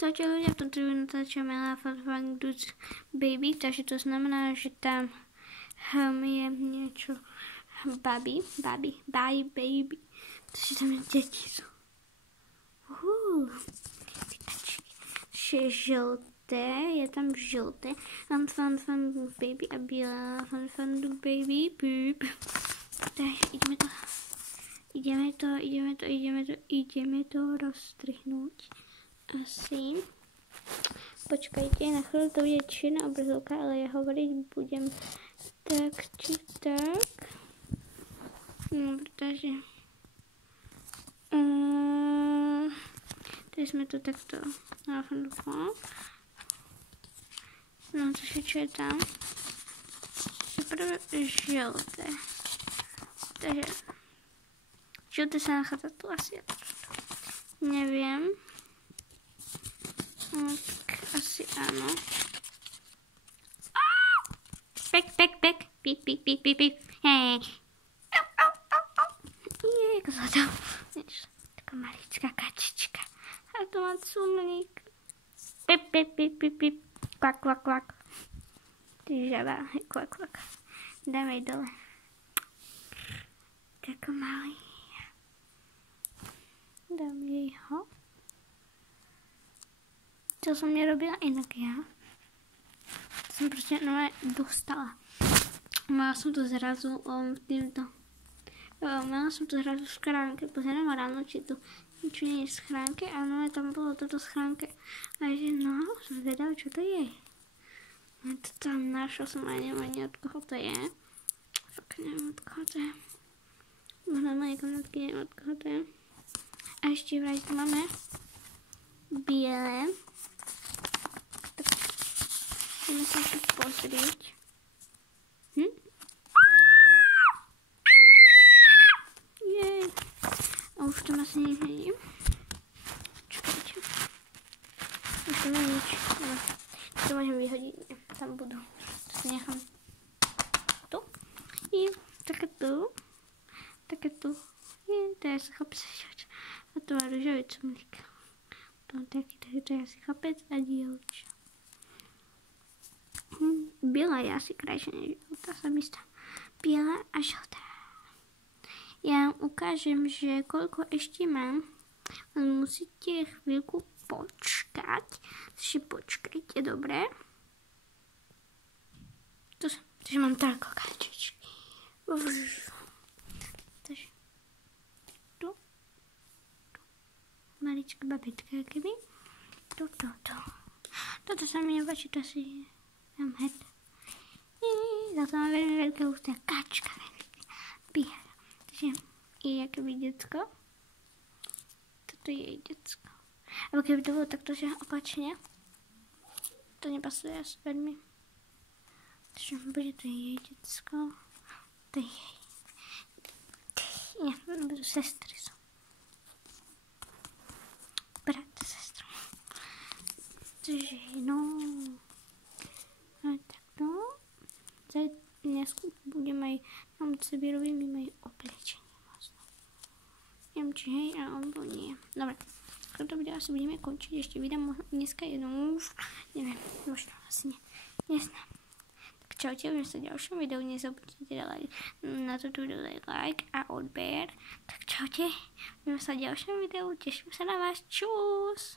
Čaute ľudia, v tomto videu natáčame Fun Dudes Baby, takže to znamená, že tam je niečo baby, baby, takže tam deti sú. Je žlté, je tam žlté, Fun Baby a biela Fun Baby, bíp. Takže ideme to rozstrihnúť. Asi. Počkajte, na chvíľu to bude čierna obrazovka, ale ja hovoriť budem tak či tak. No, takže sme to takto nafondovali. No, takže čo je tam? Je prvé žlté. Takže žlté sa nachádza tu asi. Neviem. No, tak asi áno. Pek. Píp. Hej. Ako sa to... Taká maličká kačička. A to má cumlík. Píp. Kvak. Ty žaba. Kvak. Dáme jej dole. Tako malý. Dám jej ho. To som nerobila inak ja. Som proste nové dostala. Mala som to zrazu v schránke. Pozerám ráno, či tu niečo nie je v schránke. A nové tam bolo toto v schránke. A že no, som zvedala, čo to je. A to tam našla som aj neviem ani od koho to je. Fakt neviem od koho to je. Možno moje kamarátky neviem od koho to je. A ešte vraj tu máme biele. Ideme sa tu pozrieť. Jej. A už tam asi nič není. Čakajte. Už tam je nič. No. To môžem vyhodiť. Tam budú. To si nechám. Tu. I také tu. To je asi chlapec. A to má ružový cumlík. To je asi chlapec a dievča. Biela je asi krajšia než žltá, sa mi stá. Biela a žltá. Ja vám ukážem, že koľko ešte mám. Len musíte chvíľku počkať. Takže počkajte, dobre. Takže mám toľko kačičky. Takže tu. Maličká babička, keby. Tu. Toto sa mi nepáči, to si dám hed. Zase mám veľmi veľké ústa. Kačka biela. Takže je akoby decko. Toto je jej decko. Alebo keby to bolo takto, že opačne. To nepasuje asi veľmi. Takže bude to jej decko. To je jej. Nie, budú sestry sú. Brat, sestra. Takže no. A takto. Dnes budem aj na budúce vyrobím aj obliečenie možno. Neviem, či hej, alebo nie. Dobre, toto video asi budeme končiť. Ešte vydám dneska jednu už. Neviem, možno asi nie. Neznám. Tak čaute, uvidíme sa v ďalšom videu. Nezabudnite na toto video dať like a odber. Tak čaute, uvidíme sa v ďalšom videu. Teším sa na vás. Čus!